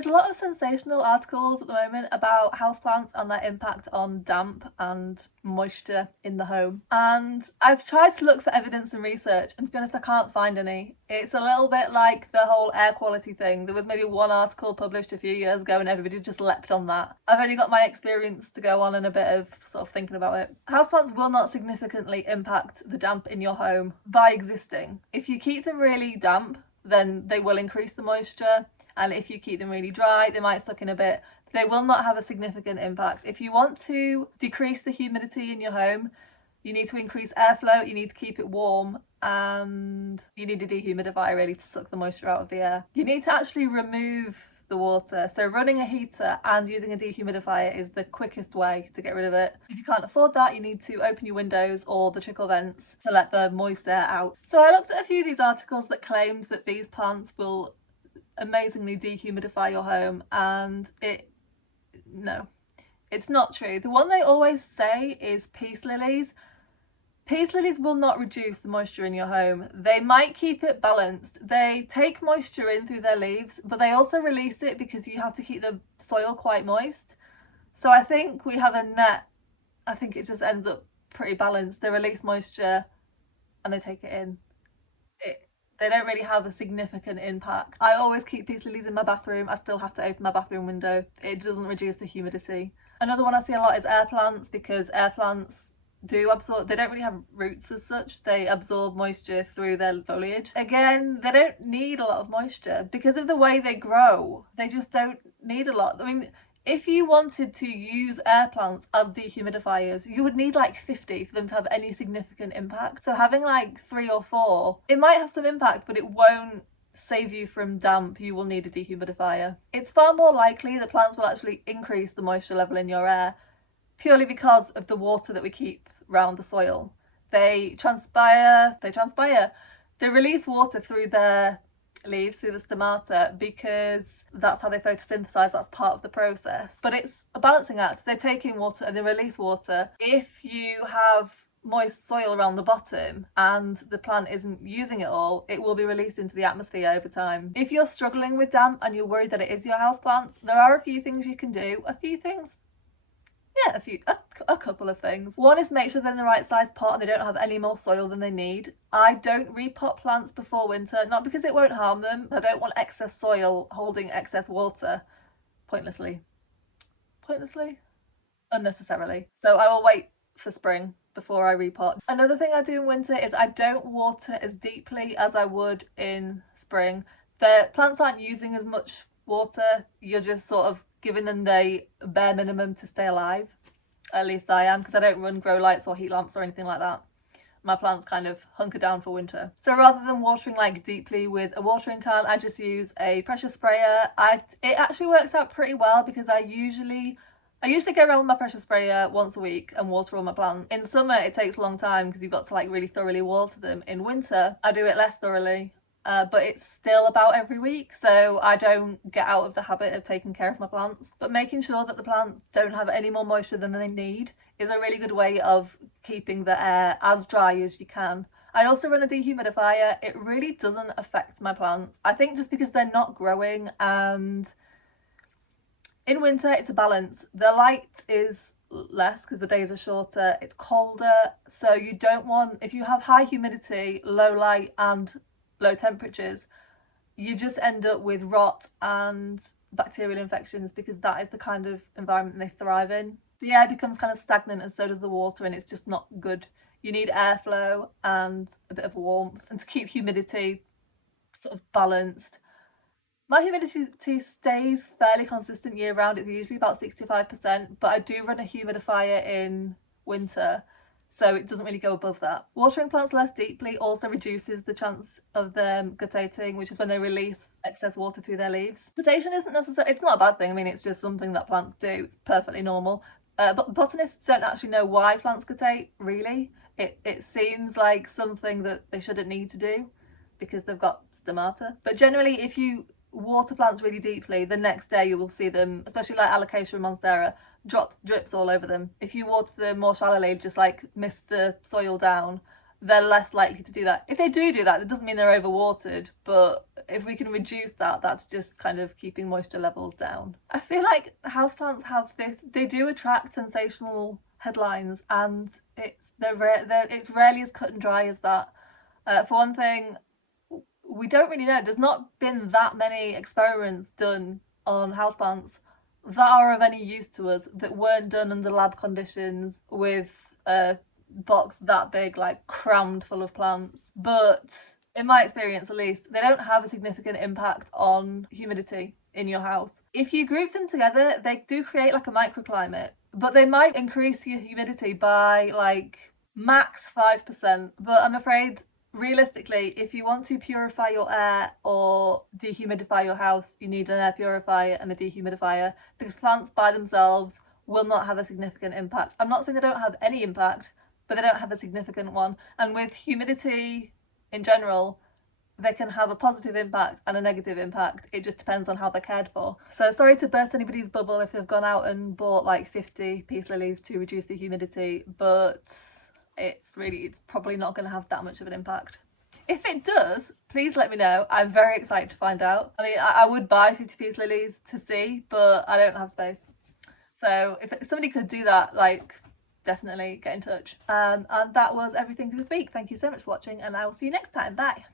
There's a lot of sensational articles at the moment about houseplants and their impact on damp and moisture in the home. And I've tried to look for evidence and research, and to be honest, I can't find any. It's a little bit like the whole air quality thing. There was maybe one article published a few years ago and everybody just leapt on that. I've only got my experience to go on and a bit of sort of thinking about it. Houseplants will not significantly impact the damp in your home by existing. If you keep them really damp, then they will increase the moisture. And if you keep them really dry, they might suck in a bit. They will not have a significant impact. If you want to decrease the humidity in your home, you need to increase airflow, you need to keep it warm, and you need a dehumidifier really to suck the moisture out of the air. You need to actually remove the water. So running a heater and using a dehumidifier is the quickest way to get rid of it. If you can't afford that, you need to open your windows or the trickle vents to let the moist air out. So I looked at a few of these articles that claimed that these plants will amazingly dehumidify your home, and no, it's not true. The one they always say is peace lilies. Peace lilies will not reduce the moisture in your home. They might keep it balanced. They take moisture in through their leaves, but they also release it because you have to keep the soil quite moist. So I think we have a net, I think it just ends up pretty balanced. They release moisture and they take it in. They don't really have a significant impact. I always keep peace lilies in my bathroom. I still have to open my bathroom window. It doesn't reduce the humidity. Another one I see a lot is air plants, because air plants do absorb, they don't really have roots as such. They absorb moisture through their foliage. Again, they don't need a lot of moisture. Because of the way they grow, they just don't need a lot. I mean, if you wanted to use air plants as dehumidifiers, you would need like 50 for them to have any significant impact. So having like 3 or 4, it might have some impact, but it won't save you from damp. You will need a dehumidifier. It's far more likely that plants will actually increase the moisture level in your air purely because of the water that we keep around the soil. They transpire, they release water through their leaves, through the stomata, because that's how they photosynthesize. That's part of the process. But it's a balancing act. They take in water and they release water. If you have moist soil around the bottom and the plant isn't using it all, it will be released into the atmosphere over time. If you're struggling with damp and you're worried that it is your houseplants, there are a few things you can do. A couple of things. One is make sure they're in the right size pot and they don't have any more soil than they need. I don't repot plants before winter, not because it won't harm them. I don't want excess soil holding excess water unnecessarily. So I will wait for spring before I repot. Another thing I do in winter is I don't water as deeply as I would in spring. The plants aren't using as much water. You're just sort of giving them the bare minimum to stay alive. At least I am, because I don't run grow lights or heat lamps or anything like that. My plants kind of hunker down for winter. So rather than watering like deeply with a watering can, I just use a pressure sprayer. It actually works out pretty well, because I usually go around with my pressure sprayer once a week and water all my plants. In summer it takes a long time because you've got to like really thoroughly water them. In winter I do it less thoroughly. But it's still about every week, so I don't get out of the habit of taking care of my plants. But making sure that the plants don't have any more moisture than they need is a really good way of keeping the air as dry as you can. I also run a dehumidifier. It really doesn't affect my plants. I think just because they're not growing, and in winter it's a balance. The light is less because the days are shorter, it's colder, so you don't want, if you have high humidity, low light and low temperatures, you just end up with rot and bacterial infections, because that is the kind of environment they thrive in. The air becomes kind of stagnant and so does the water, and it's just not good. You need airflow and a bit of warmth, and to keep humidity sort of balanced. My humidity stays fairly consistent year round. It's usually about 65%, but I do run a humidifier in winter, so it doesn't really go above that. Watering plants less deeply also reduces the chance of them guttating, which is when they release excess water through their leaves. Guttation isn't necessarily, it's not a bad thing. I mean, it's just something that plants do. It's perfectly normal. But botanists don't actually know why plants guttate, really. It seems like something that they shouldn't need to do because they've got stomata. But generally, if you water plants really deeply, the next day you will see them, especially like alocasia and monstera, drips all over them. If you water them more shallowly, just like mist the soil down, they're less likely to do that. If they do that, that doesn't mean they're overwatered, but if we can reduce that, that's just kind of keeping moisture levels down. I feel like houseplants have this, they do attract sensational headlines, and it's rarely as cut and dry as that. For one thing, we don't really know. There's not been that many experiments done on houseplants that are of any use to us that weren't done under lab conditions with a box that big, like crammed full of plants. But in my experience at least, they don't have a significant impact on humidity in your house. If you group them together, they do create like a microclimate, but they might increase your humidity by like max 5%. But I'm afraid realistically, if you want to purify your air or dehumidify your house, you need an air purifier and a dehumidifier, because plants by themselves will not have a significant impact. I'm not saying they don't have any impact, but they don't have a significant one. And with humidity in general, they can have a positive impact and a negative impact. It just depends on how they're cared for. So sorry to burst anybody's bubble if they've gone out and bought like 50 peace lilies to reduce the humidity, but it's probably not going to have that much of an impact. If it does, please let me know. I'm very excited to find out. I mean, I would buy 50 peace lilies to see, but I don't have space. So if somebody could do that, like, definitely get in touch. And that was everything for this week. Thank you so much for watching, and I will see you next time. Bye.